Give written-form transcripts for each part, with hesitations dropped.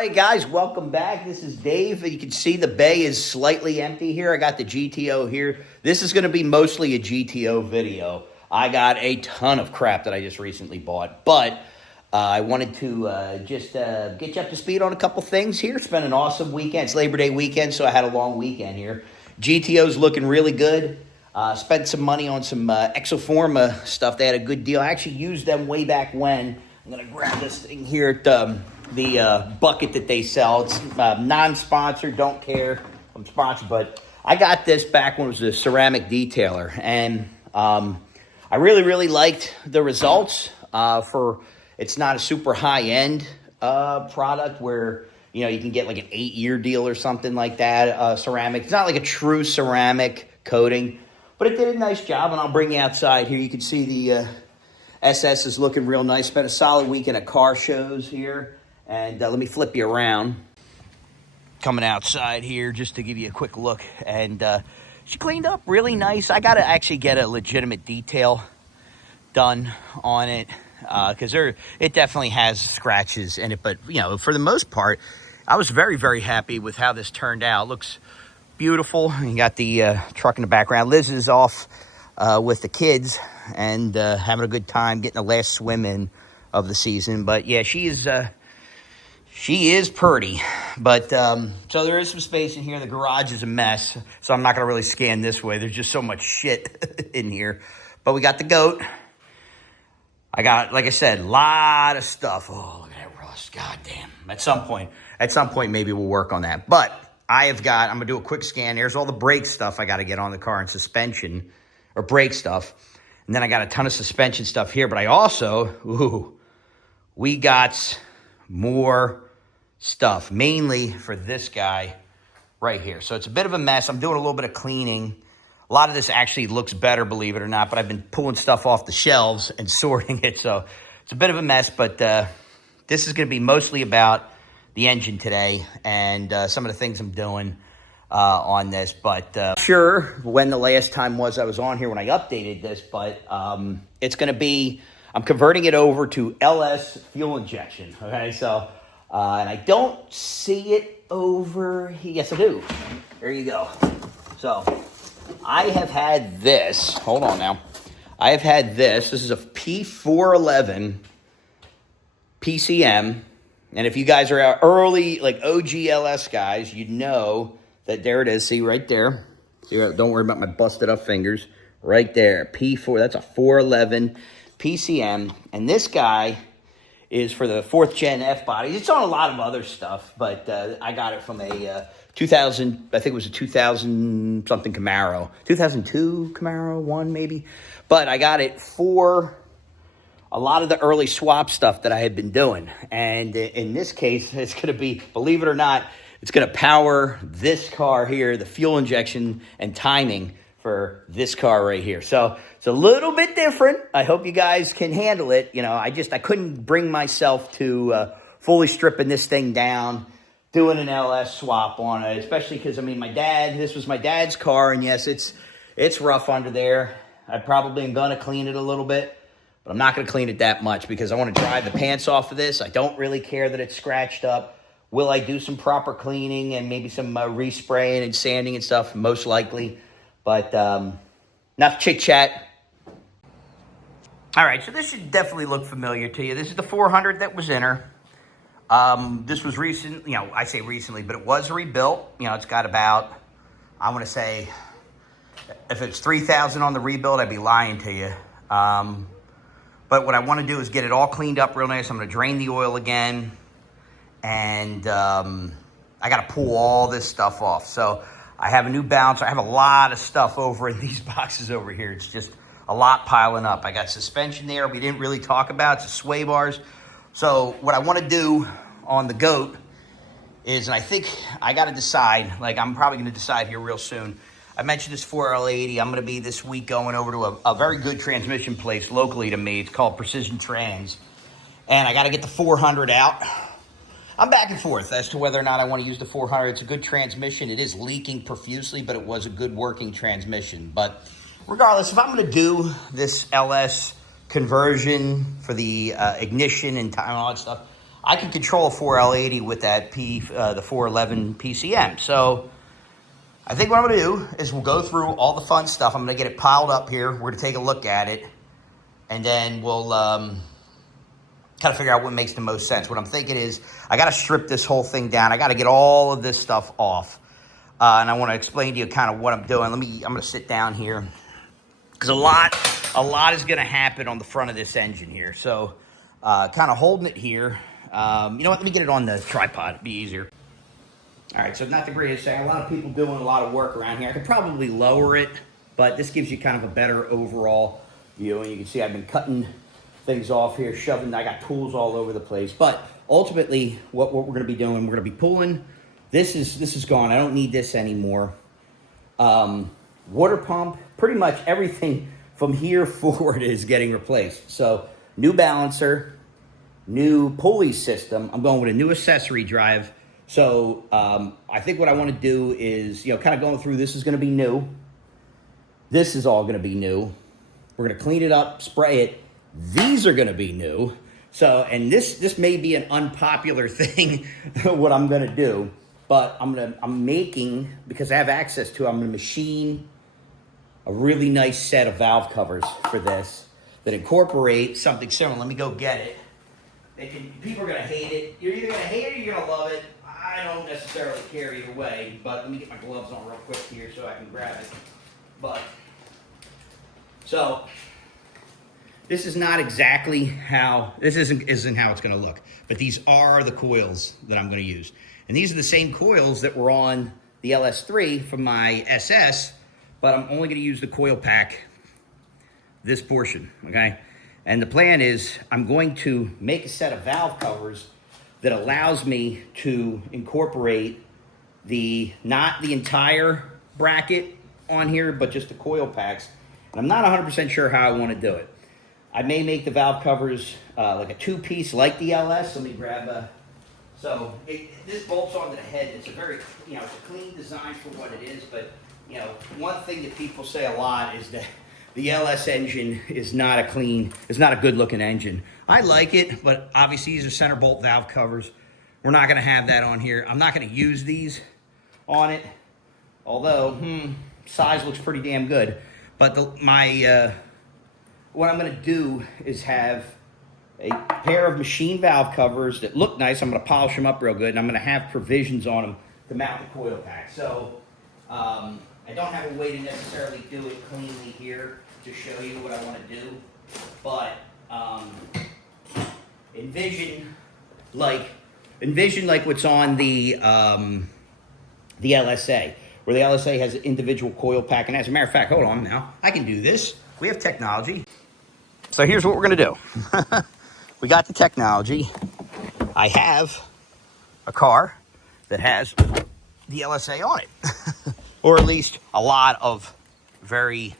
right, guys, welcome back. This is Dave. You can see the bay is slightly empty here. I got the GTO here. This is going to be mostly a GTO video. I got a ton of crap that I just recently bought, but I wanted to just get you up to speed on a couple things here. It's been an awesome weekend. It's Labor Day weekend, so I had a long weekend here. GTO's looking really good. Spent some money on some Exoforma stuff. They had a good deal. I actually used them way back when. I'm going to grab this thing here at the bucket that they sell. It's non-sponsored, don't care if I'm sponsored, but I got this back when it was a ceramic detailer, and I really liked the results. It's not a super high-end product where, you know, you can get like an 8-year deal or something like that, ceramic. It's not like a true ceramic coating, but it did a nice job, and I'll bring you outside here. You can see the SS is looking real nice. Spent a solid weekend at car shows here. And let me flip you around. Coming outside here just to give you a quick look. And she cleaned up really nice. I got to actually get a legitimate detail done on it. Because it definitely has scratches in it. But, you know, for the most part, I was very happy with how this turned out. Looks beautiful. You got the truck in the background. Liz is off with the kids and having a good time, getting the last swim in of the season. But yeah, she is pretty. But so there is some space in here. The garage is a mess, so I'm not going to really scan this way. There's just so much shit in here. But we got the goat. I got, like I said, a lot of stuff. Oh, look at that rust. God damn. At some point, maybe we'll work on that. But I'm going to do a quick scan. Here's all the brake stuff I got to get on the car and suspension, or brake stuff. And then I got a ton of suspension stuff here. But I also, we got more stuff, mainly for this guy right here. So it's a bit of a mess. I'm doing a little bit of cleaning. A lot of this actually looks better, believe it or not, but I've been pulling stuff off the shelves and sorting it. So it's a bit of a mess, but this is going to be mostly about the engine today and some of the things I'm doing on this. But not sure when the last time was I was on here when I updated this, but it's going to be, I'm converting it over to LS fuel injection. Okay, so, and I don't see it over here. Yes, I do. There you go. So I have had this. Hold on now. I have had this. This is a P411 PCM. And if you guys are early, like OG LS guys, you know that there it is. See right there. See, don't worry about my busted up fingers. Right there. P4. That's a 411 PCM. And this guy is for the 4th gen F bodies. It's on a lot of other stuff, but I got it from a 2000, I think it was a 2000 something Camaro. 2002 Camaro, 1 maybe. But I got it for a lot of the early swap stuff that I had been doing. And in this case, it's going to be, believe it or not, it's going to power this car here, the fuel injection and timing for this car right here. So it's a little bit different. I hope you guys can handle it. You know, I couldn't bring myself to fully stripping this thing down, doing an LS swap on it, especially because, I mean, this was my dad's car, and yes, it's rough under there. I probably am going to clean it a little bit, but I'm not going to clean it that much because I want to dry the pants off of this. I don't really care that it's scratched up. Will I do some proper cleaning and maybe some respraying and sanding and stuff? Most likely. But enough chit-chat. All right, so this should definitely look familiar to you. This is the 400 that was in her. This was recent, you know, I say recently, but it was rebuilt. You know, it's got about, I want to say, if it's 3,000 on the rebuild, I'd be lying to you. But what I want to do is get it all cleaned up real nice. I'm going to drain the oil again. And I got to pull all this stuff off. So I have a new balancer. I have a lot of stuff over in these boxes over here. It's just a lot piling up. I got suspension there we didn't really talk about. It's a sway bars. So what I want to do on the goat is, and I think I got to decide, like I'm probably going to decide here real soon. I mentioned this 4L80. I'm going to be this week going over to a very good transmission place locally to me. It's called Precision Trans. And I got to get the 400 out. I'm back and forth as to whether or not I want to use the 400. It's a good transmission. It is leaking profusely, but it was a good working transmission. But regardless, if I'm going to do this LS conversion for the ignition and time and all that stuff, I can control a 4L80 with that the 411 PCM. So I think what I'm going to do is we'll go through all the fun stuff. I'm going to get it piled up here. We're going to take a look at it, and then we'll kind of figure out what makes the most sense. What I'm thinking is I got to strip this whole thing down. I got to get all of this stuff off, and I want to explain to you kind of what I'm doing. I'm going to sit down here because a lot is going to happen on the front of this engine here. So kind of holding it here. You know what? Let me get it on the tripod. It'd be easier. All right, so not the greatest thing. A lot of people doing a lot of work around here. I could probably lower it, but this gives you kind of a better overall view. And you can see I've been cutting things off here, shoving. I got tools all over the place. But ultimately, what we're going to be doing, we're going to be pulling. This is gone. I don't need this anymore. Water pump, pretty much everything from here forward is getting replaced. So new balancer, new pulley system. I'm going with a new accessory drive. So I think what I want to do is, kind of going through, this is going to be new. This is all going to be new. We're going to clean it up, spray it. These are going to be new. So, and this may be an unpopular thing, what I'm going to do, but I'm making, because I have access to it, I'm going to machine a really nice set of valve covers for this that incorporate something similar. Let me go get it. People are going to hate it. You're either going to hate it or you're going to love it. I don't necessarily care either way, but let me get my gloves on real quick here so I can grab it. So this is not exactly how, this isn't how it's going to look, but these are the coils that I'm going to use. And these are the same coils that were on the LS3 from my SS, but I'm only going to use the coil pack, this portion, okay? And the plan is I'm going to make a set of valve covers that allows me to incorporate not the entire bracket on here, but just the coil packs. And I'm not 100% sure how I want to do it. I may make the valve covers like a two-piece like the LS. Let me grab this bolts onto the head. It's a very, it's a clean design for what it is, but, one thing that people say a lot is that the LS engine is not a good-looking engine. I like it, but obviously these are center bolt valve covers. We're not going to have that on here. I'm not going to use these on it, although size looks pretty damn good. But what I'm going to do is have a pair of machine valve covers that look nice. I'm going to polish them up real good, and I'm going to have provisions on them to mount the coil pack. So I don't have a way to necessarily do it cleanly here to show you what I want to do, but envision like what's on the LSA, where the LSA has an individual coil pack. And as a matter of fact, hold on now, I can do this. We have technology. So here's what we're going to do. We got the technology. I have a car that has the LSA on it, or at least a lot of very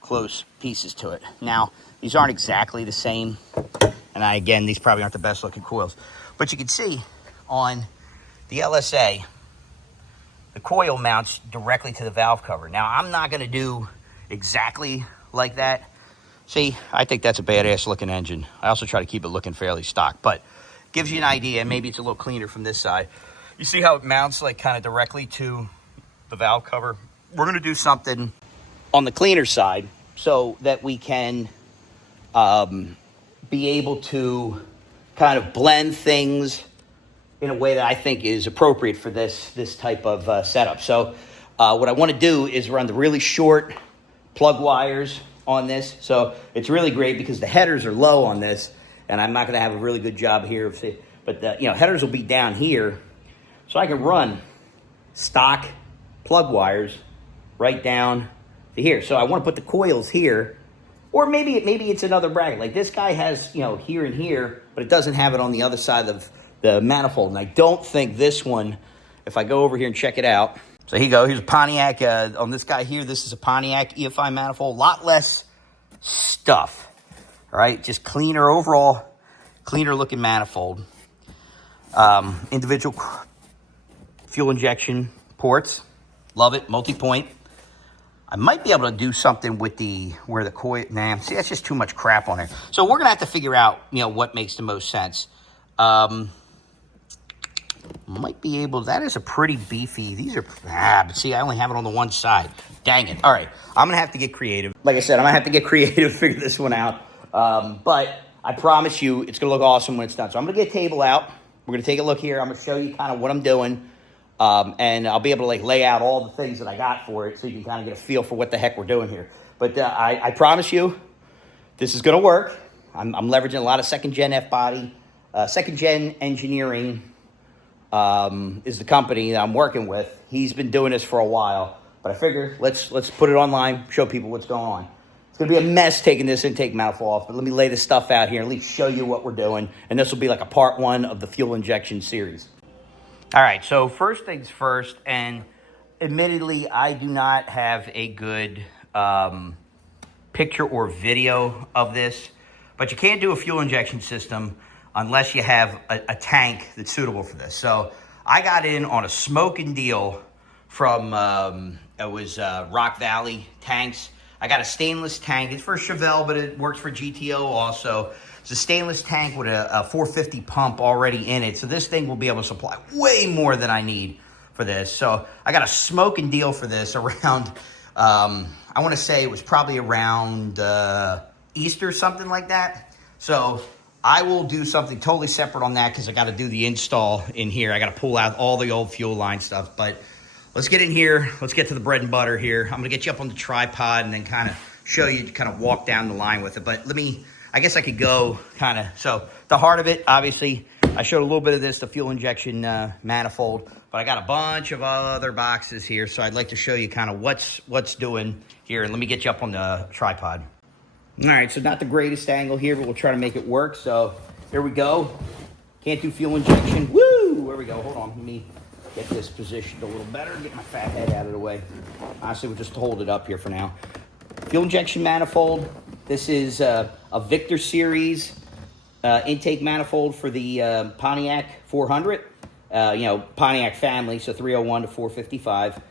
close pieces to it. Now, these aren't exactly the same, and again, these probably aren't the best looking coils, but you can see on the LSA, the coil mounts directly to the valve cover. Now, I'm not going to do exactly like that. See, I think that's a badass looking engine. I also try to keep it looking fairly stock, but gives you an idea, and maybe it's a little cleaner from this side. You see how it mounts like kind of directly to the valve cover? We're going to do something on the cleaner side so that we can be able to kind of blend things in a way that I think is appropriate for this type of setup. So what I want to do is run the really short plug wires on this. So it's really great because the headers are low on this, and I'm not going to have a really good job here. But the headers will be down here, so I can run stock plug wires right down to here. So I want to put the coils here, or maybe it's another bracket. Like this guy has here and here, but it doesn't have it on the other side of the manifold. And I don't think this one, if I go over here and check it out. So here you go. Here's a Pontiac. On this guy here, this is a Pontiac EFI manifold. A lot less stuff. All right, just cleaner overall, cleaner looking manifold. Individual fuel injection ports. Love it. Multi-point. I might be able to do something with where the coil. Nah, see, that's just too much crap on there. So we're gonna have to figure out, what makes the most sense. Might be able, that is a pretty beefy, these are, but see, I only have it on the one side. Dang it. All right, I'm going to have to get creative. Like I said, I'm going to have to get creative to figure this one out. But I promise you, it's going to look awesome when it's done. So I'm going to get a table out. We're going to take a look here. I'm going to show you kind of what I'm doing. And I'll be able to like lay out all the things that I got for it so you can kind of get a feel for what the heck we're doing here. But I promise you, this is going to work. I'm leveraging a lot of second-gen F-body. Second-gen engineering is the company that I'm working with. He's been doing this for a while. But I figure let's put it online, show people what's going on. It's going to be a mess taking this intake manifold off, but let me lay this stuff out here, at least show you what we're doing. And this will be like a part 1 of the fuel injection series. All right, so first things first, and admittedly, I do not have a good picture or video of this, but you can't do a fuel injection system unless you have a tank that's suitable for this. So I got in on a smoking deal from, Rock Valley Tanks. I got a stainless tank. It's for Chevelle, but it works for GTO also. It's a stainless tank with a 450 pump already in it. So this thing will be able to supply way more than I need for this. So I got a smoking deal for this around, I want to say it was probably around Easter, something like that. So I will do something totally separate on that because I got to do the install in here. I got to pull out all the old fuel line stuff. But let's get in here. Let's get to the bread and butter here. I'm going to get you up on the tripod and then kind of show you, kind of walk down the line with it. But I guess I could go kind of, so the heart of it, obviously, I showed a little bit of this, the fuel injection manifold, but I got a bunch of other boxes here, so I'd like to show you kind of what's doing here. And let me get you up on the tripod. All right, so not the greatest angle here, but we'll try to make it work. So here we go. Can't do fuel injection. Woo! There we go. Hold on. Let me get this positioned a little better. Get my fat head out of the way. Honestly, we'll just hold it up here for now. Fuel injection manifold. This is a Victor series intake manifold for the Pontiac 400. Pontiac family, so 301 to 455.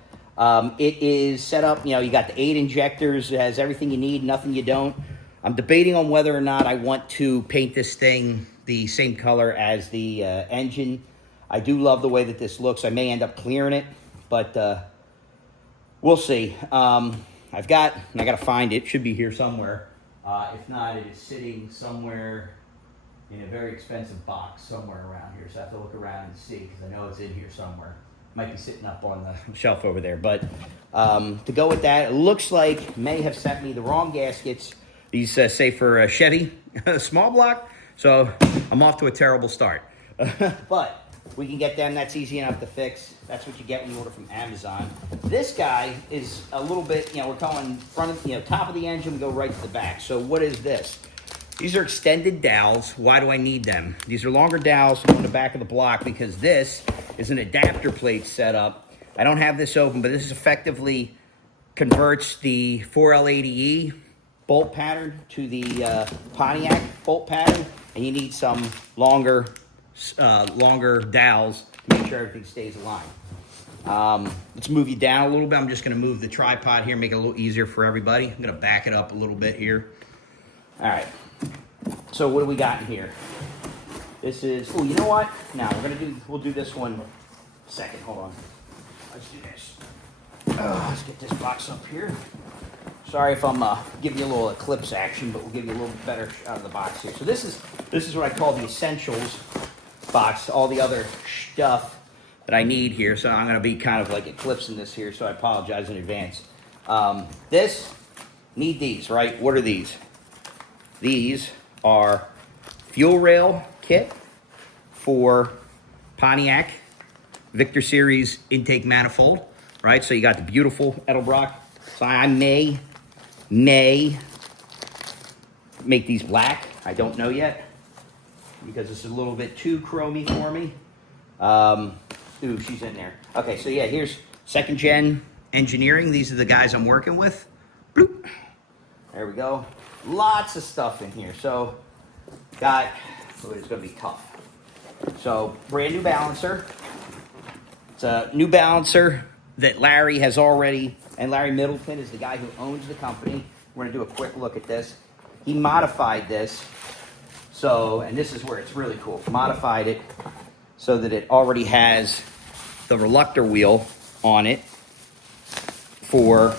It is set up, you got the 8 injectors. It has everything you need, nothing you don't. I'm debating on whether or not I want to paint this thing the same color as the engine. I do love the way that this looks. I may end up clearing it, but we'll see. I got to find it. It should be here somewhere. If not, it is sitting somewhere in a very expensive box somewhere around here. So I have to look around and see because I know it's in here somewhere. Might be sitting up on the shelf over there. But to go with that, it looks like may have sent me the wrong gaskets. These say for Chevy small block. So I'm off to a terrible start. But we can get them. That's easy enough to fix. That's what you get when you order from Amazon. This guy is a little bit, we're calling front of, top of the engine, we go right to the back. So what is this? These are extended dowels. Why do I need them? These are longer dowels on the back of the block because this is an adapter plate setup. I don't have this open, but this effectively converts the 4L80E bolt pattern to the Pontiac bolt pattern, and you need some longer dowels to make sure everything stays aligned. Let's move you down a little bit. I'm just going to move the tripod here, make it a little easier for everybody. I'm going to back it up a little bit here. All right. So what do we got in here? This is, you know what? Now we'll do this one second. Hold on. Let's do this. Let's get this box up here. Sorry if I'm giving you a little eclipse action, but we'll give you a little bit better out of the box here. So this is what I call the essentials box. All the other stuff that I need here. So I'm going to be kind of like eclipsing this here, so I apologize in advance. Need these, right? What are these? These are fuel rail kit for Pontiac Victor Series intake manifold, right? So you got the beautiful Edelbrock. So I may make these black. I don't know yet because it's a little bit too chromy for me. Ooh, she's in there. Okay, so yeah, here's second gen engineering. These are the guys I'm working with. Bloop. There we go. Lots of stuff in here. So it's going to be tough. So brand new balancer. It's a new balancer that Larry has already, and Larry Middleton is the guy who owns the company. We're going to do a quick look at this. He modified this So, and this is where it's really cool. Modified it so that it already has the reluctor wheel on it for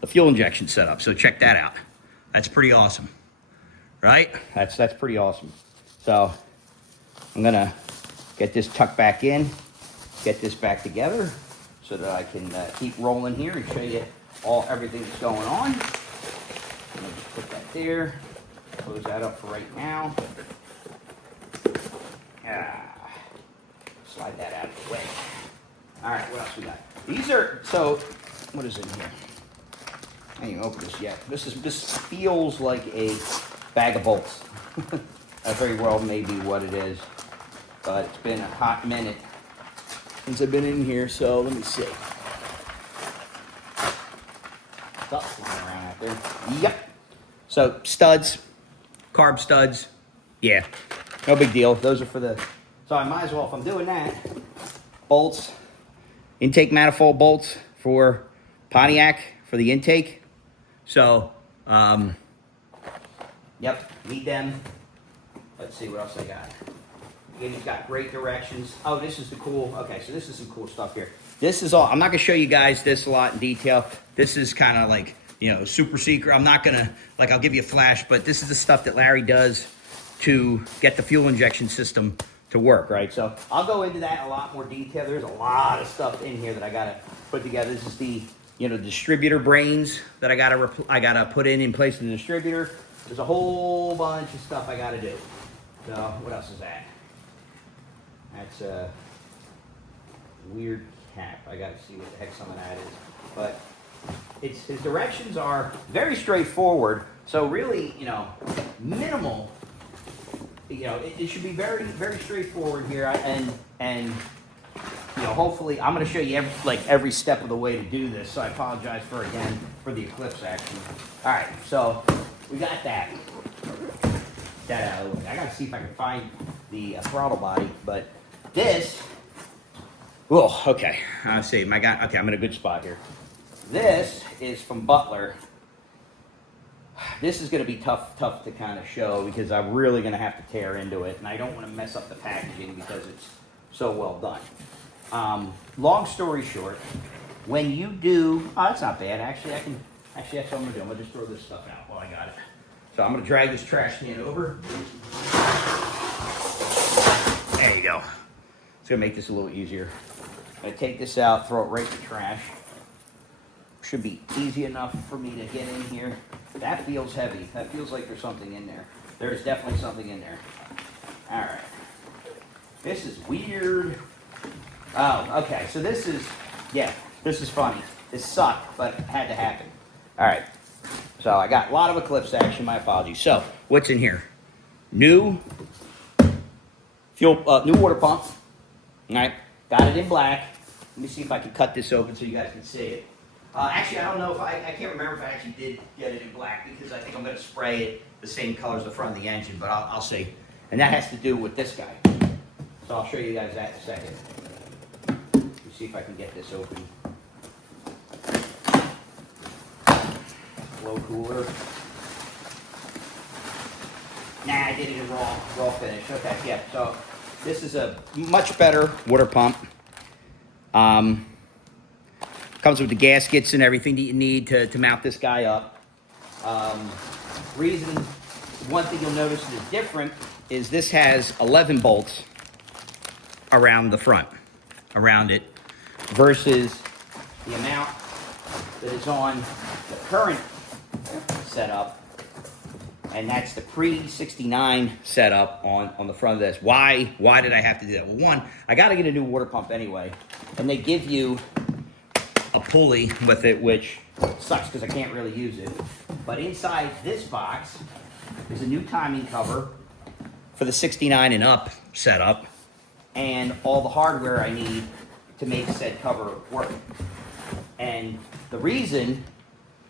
the fuel injection setup. So check that out. That's pretty awesome, right? That's pretty awesome. So I'm gonna get this tucked back in, get this back together so that I can keep rolling here and show you everything that's going on. I'm gonna just put that there, close that up for right now. Slide that out of the way. All right, what else we got? These are, so, what is in here? I ain't even opened this yet. This feels like a bag of bolts. That very well may be what it is, but it's been a hot minute since I've been in here, so let me see. Stuff flying around out there. Yep. So studs, carb studs, yeah, no big deal. Those are for the, so I might as well, if I'm doing that, bolts, intake manifold bolts for Pontiac for the intake. So, yep, need them. Let's see what else I got. Again, it's got great directions. Oh, this is the cool, okay, so this is some cool stuff here. This is all, I'm not gonna show you guys this a lot in detail. This is kind of like, you know, super secret. I'm not gonna, like, I'll give you a flash, but this is the stuff that Larry does to get the fuel injection system to work, right? So I'll go into that in a lot more detail. There's a lot of stuff in here that I gotta put together. This is the, you know, distributor brains that I gotta put in place of the distributor. There's a whole bunch of stuff I gotta do. So what else is that? That's a weird cap. I gotta see what the heck some of that is. But his directions are very straightforward. So really, you know, minimal. You know, it should be very, very straightforward here. And you know, hopefully, I'm going to show you every step of the way to do this. So I apologize for the eclipse action. All right, so we got that. That out of the way. I got to see if I can find the throttle body, but this. Oh, okay. I'll see. Okay, I'm in a good spot here. This is from Butler. This is going to be tough to kind of show because I'm really going to have to tear into it, and I don't want to mess up the packaging because it's so well done. Long story short, when you do, oh, that's not bad. Actually, that's what I'm going to do. I'm going to just throw this stuff out while I got it. So I'm going to drag this trash can over. There you go. It's going to make this a little easier. I'm going to take this out, throw it right in the trash. Should be easy enough for me to get in here. That feels heavy. That feels like there's something in there. There's definitely something in there. All right. This is weird. Oh, okay. So this is funny. This sucked, but it had to happen. All right. So I got a lot of eclipse action. My apologies. So what's in here? New water pump. All right. Got it in black. Let me see if I can cut this open so you guys can see it. Actually, I don't know if I can't remember if I actually did get it in black because I think I'm going to spray it the same color as the front of the engine, but I'll see. And that has to do with this guy. So I'll show you guys that in a second. Let me see if I can get this open. Blow cooler. Nah, I did it in raw finish. Okay, yeah. So this is a much better water pump. Comes with the gaskets and everything that you need to mount this guy up. One thing you'll notice that is different is this has 11 bolts around the front, around it, versus the amount that is on the current setup, and that's the pre-69 setup on the front of this. Why did I have to do that? Well, one, I got to get a new water pump anyway, and they give you a pulley with it, which sucks because I can't really use it. But inside this box is a new timing cover for the 69 and up setup and all the hardware I need to make said cover work. And the reason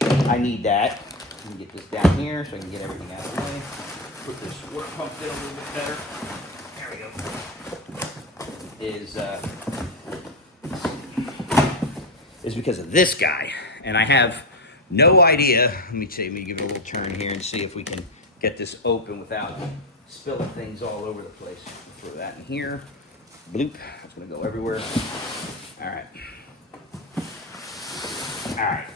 I need that, let me get this down here so I can get everything out of the way. Put this water pump in a little bit better. There we go. Is because of this guy. And I have no idea. Let me give it a little turn here and see if we can get this open without spilling things all over the place. Throw that in here. Bloop. It's going to go everywhere. All right. All right.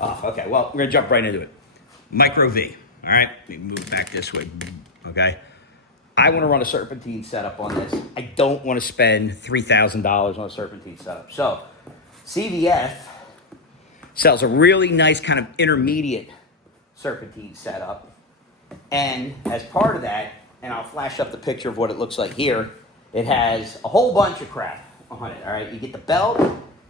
Oh, okay, well, we're going to jump right into it. Micro V. All right. Let me move back this way. Okay. I want to run a serpentine setup on this. I don't want to spend $3,000 on a serpentine setup. So, CVF sells a really nice kind of intermediate serpentine setup. And as part of that, and I'll flash up the picture of what it looks like here, it has a whole bunch of crap on it. All right, you get the belt,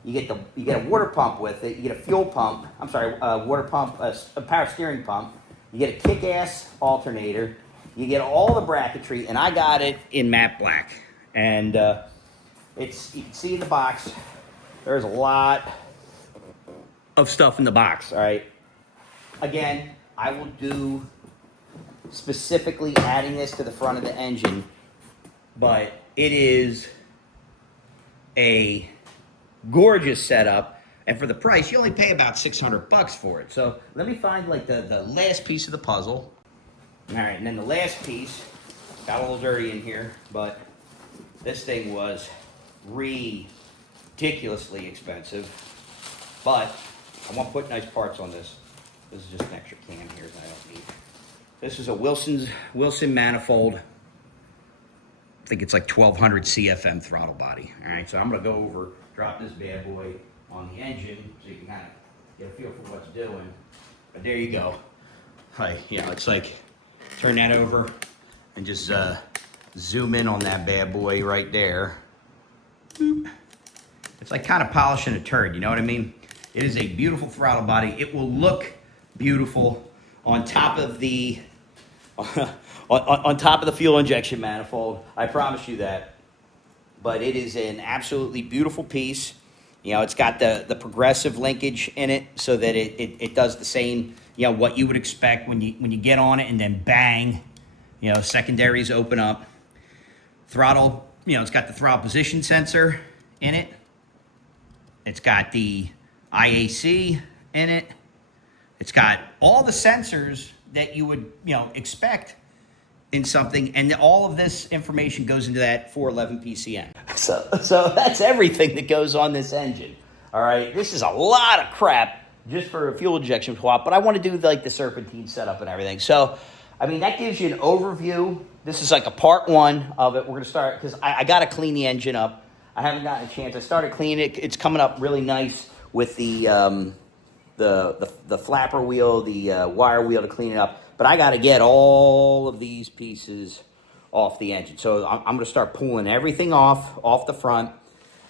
you get a water pump with it, you get a fuel pump. I'm sorry, water pump, a power steering pump. You get a kick-ass alternator. You get all the bracketry, and I got it in matte black. And you can see in the box, there's a lot of stuff in the box. All right. Again, I will do specifically adding this to the front of the engine, but it is a gorgeous setup, and for the price, you only pay about $600 for it. So let me find like the last piece of the puzzle. All right, and then the last piece got a little dirty in here, but this thing was ridiculously expensive. But I want to put nice parts on this. This is just an extra can here that I don't need. This is a Wilson manifold. I think it's like 1200 CFM throttle body. All right, so I'm going to go over, drop this bad boy on the engine so you can kind of get a feel for what's doing. But there you go. Hi, it's like, turn that over and just zoom in on that bad boy right there. Boop. It's like kind of polishing a turd, you know what I mean? It is a beautiful throttle body. It will look beautiful on top of the on top of the fuel injection manifold. I promise you that. But it is an absolutely beautiful piece. It's got the progressive linkage in it so that it does the same, what you would expect when you get on it, and then bang, secondaries open up. Throttle, it's got the throttle position sensor in it. It's got the IAC in it. It's got all the sensors that you would, expect in something, and all of this information goes into that 411 PCM. So that's everything that goes on this engine. All right, this is a lot of crap just for a fuel injection swap, but I want to do like the serpentine setup and everything. So, I mean, that gives you an overview. This is like a part one of it. We're going to start, because I got to clean the engine up. I haven't gotten a chance. I started cleaning it. It's coming up really nice with the flapper wheel, the wire wheel to clean it up. But I got to get all of these pieces off the engine. So I'm going to start pulling everything off the front.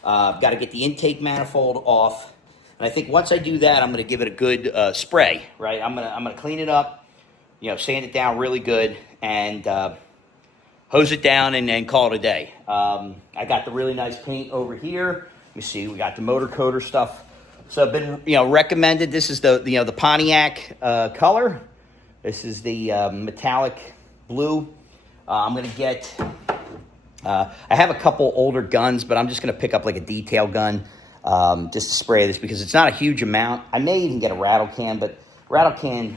Got to get the intake manifold off. And I think once I do that, I'm going to give it a good spray, right? I'm going to clean it up, sand it down really good, and hose it down and call it a day. I got the really nice paint over here. Let me see. We got the motor coater stuff. So I've been, recommended. This is the Pontiac color. This is the metallic blue. I'm going to get, I have a couple older guns, but I'm just going to pick up like a detail gun just to spray this, because it's not a huge amount. I may even get a rattle can, but rattle can,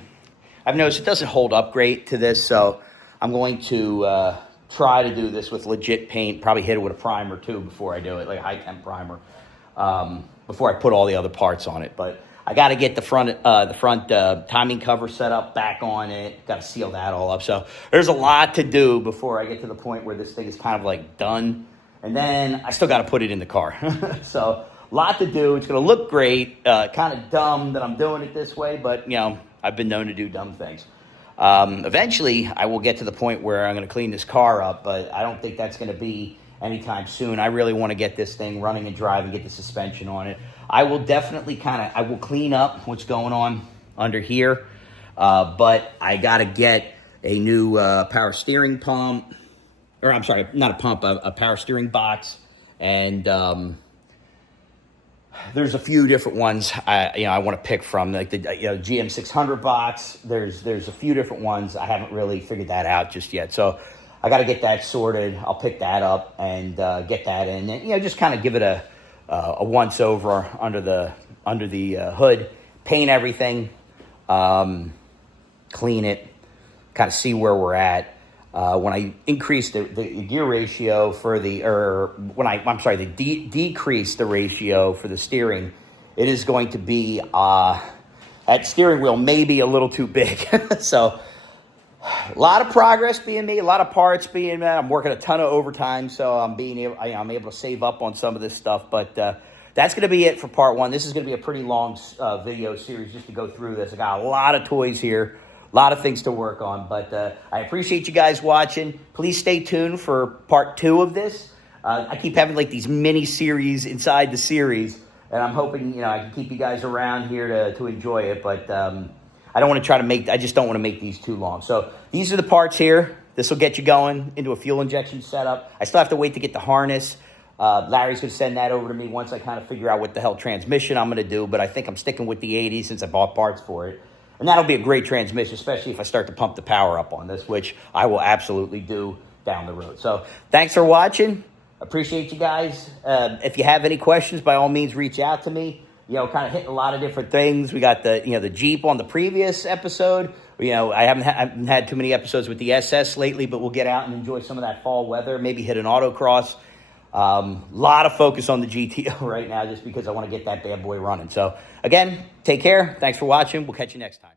I've noticed it doesn't hold up great to this, so I'm going to try to do this with legit paint, probably hit it with a primer too before I do it, like a high temp primer, before I put all the other parts on it. But I got to get the front timing cover set up, back on it. Got to seal that all up. So there's a lot to do before I get to the point where this thing is kind of like done. And then I still got to put it in the car. So a lot to do. It's going to look great. Kind of dumb that I'm doing it this way, but I've been known to do dumb things. Eventually, I will get to the point where I'm going to clean this car up, but I don't think that's going to be anytime soon. I really want to get this thing running and driving, get the suspension on it. I will definitely I will clean up what's going on under here, but I got to get a new power steering pump, or I'm sorry, not a pump, a power steering box, and there's a few different ones I want to pick from, like the GM 600 box. There's a few different ones. I haven't really figured that out just yet, so I got to get that sorted. I'll pick that up and get that in, and just kind of give it a once over under the hood, paint everything, clean it, kind of see where we're at. When I increase the gear ratio for the, or when decrease the ratio for the steering, it is going to be, that steering wheel may be a little too big. So a lot of progress being made, a lot of parts being made. I'm working a ton of overtime, so I'm able to save up on some of this stuff. But that's going to be it for part one. This is going to be a pretty long video series just to go through this. I got a lot of toys here, a lot of things to work on. But I appreciate you guys watching. Please stay tuned for part two of this. I keep having like these mini series inside the series, and I'm hoping I can keep you guys around here to enjoy it. But I don't want to I just don't want to make these too long. So these are the parts here. This will get you going into a fuel injection setup. I still have to wait to get the harness. Larry's going to send that over to me once I kind of figure out what the hell transmission I'm going to do. But I think I'm sticking with the 80 since I bought parts for it. And that'll be a great transmission, especially if I start to pump the power up on this, which I will absolutely do down the road. So thanks for watching. Appreciate you guys. If you have any questions, by all means, reach out to me. Kind of hitting a lot of different things. We got the Jeep on the previous episode. I haven't had too many episodes with the SS lately, but we'll get out and enjoy some of that fall weather. Maybe hit an autocross. Lot of focus on the GTO right now, just because I want to get that bad boy running. So again, take care. Thanks for watching. We'll catch you next time.